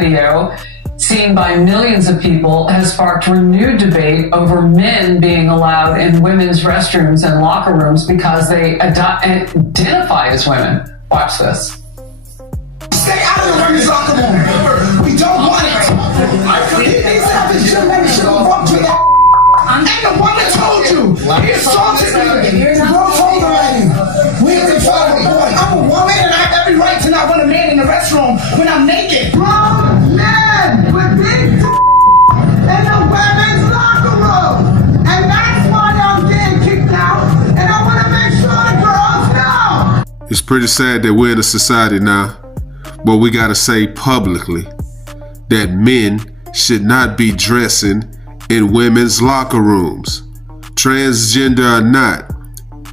video seen by millions of people has sparked renewed debate over men being allowed in women's restrooms and locker rooms because they identify as women. Watch this. Stay out of the women's locker room. We don't want it. He needs to have his gym membership up to the and the woman told you. He assaulted me. The girl told already. We have to try to boy. I'm a woman and I have every right to not want a man in the restroom when I'm naked. Grown men with big in the women's locker room. And that's why I'm getting kicked out. And I want to make sure the girls know. It's pretty sad that we're in a society now, but we gotta say publicly that men should not be dressing in women's locker rooms. Transgender or not,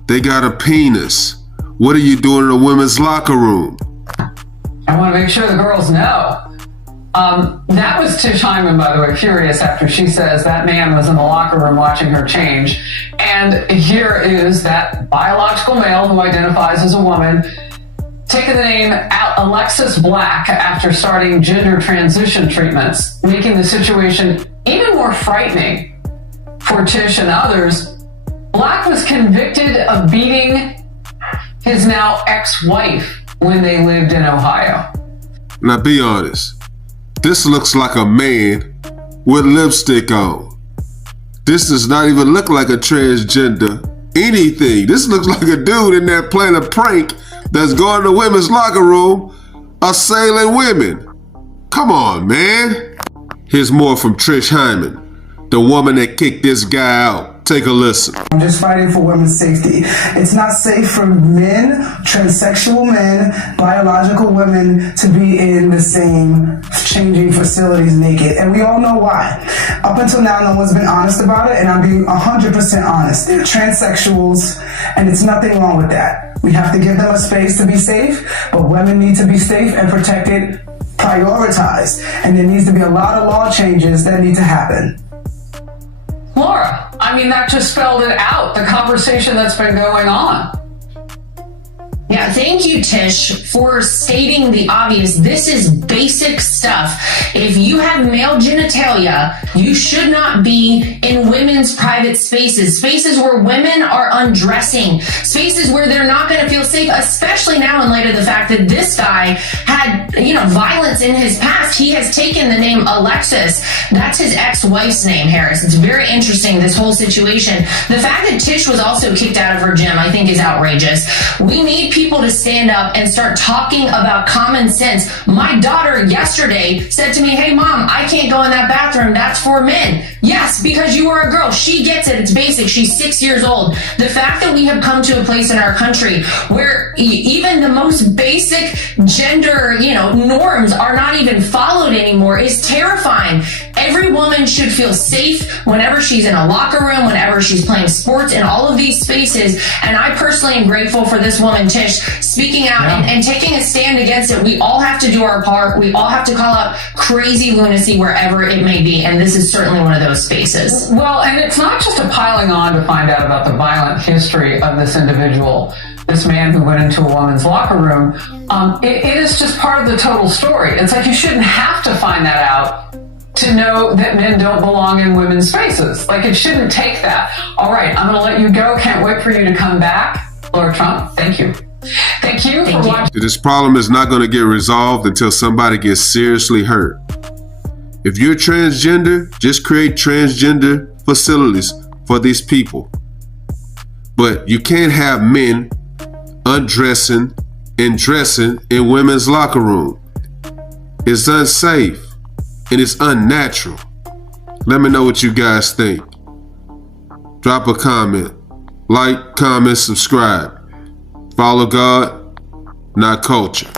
they got a penis. What are you doing in a women's locker room? I want to make sure the girls know. That was Tish Hyman, by the way, furious after she says that man was in the locker room watching her change. And here is that biological male who identifies as a woman taking the name Alexis Black after starting gender transition treatments, making the situation even more frightening for Tish and others. Black was convicted of beating his now ex-wife when they lived in Ohio. Now be honest, this looks like a man with lipstick on. This does not even look like a transgender anything. This looks like a dude in there playing a prank that's going to the women's locker room, assailing women. Come on, man. Here's more from Tish Hyman, the woman that kicked this guy out. Take a listen. I'm just fighting for women's safety. It's not safe for men, transsexual men, biological women to be in the same changing facilities naked. And we all know why. Up until now, no one's been honest about it, and I'm being 100% honest. They're transsexuals, and it's nothing wrong with that. We have to give them a space to be safe, but women need to be safe and protected, prioritized. And there needs to be a lot of law changes that need to happen. Laura, I mean, that just spelled it out, the conversation that's been going on. Yeah, thank you, Tish, for stating the obvious. This is basic stuff. If you have male genitalia, you should not be in women's private spaces, spaces where women are undressing, spaces where they're not going to feel safe, especially now in light of the fact that this guy had, violence in his past. He has taken the name Alexis. That's his ex-wife's name, Harris. It's very interesting, this whole situation. The fact that Tish was also kicked out of her gym, I think, is outrageous. We need people to stand up and start talking about common sense. My daughter yesterday said to me, "Hey mom, I can't go in that bathroom. That's for men." Yes, because you are a girl. She gets it. It's basic. She's 6 years old. The fact that we have come to a place in our country where even the most basic gender, norms are not even followed anymore is terrifying. Every woman should feel safe whenever she's in a locker room, whenever she's playing sports, in all of these spaces. And I personally am grateful for this woman, Tish, speaking out and taking a stand against it. We all have to do our part. We all have to call out crazy lunacy wherever it may be. And this is certainly one of those spaces. Well, and it's not just a piling on to find out about the violent history of this individual, this man who went into a woman's locker room. It is just part of the total story. It's like you shouldn't have to find that out to know that men don't belong in women's spaces. Like, it shouldn't take that. All right, I'm going to let you go. Can't wait for you to come back. Lara Trump, thank you. Thank you for watching. This problem is not going to get resolved until somebody gets seriously hurt. If you're transgender, just create transgender facilities for these people. But you can't have men undressing and dressing in women's locker room. It's unsafe and it's unnatural. Let me know what you guys think. Drop a comment. Like, comment, subscribe. Follow God, not culture.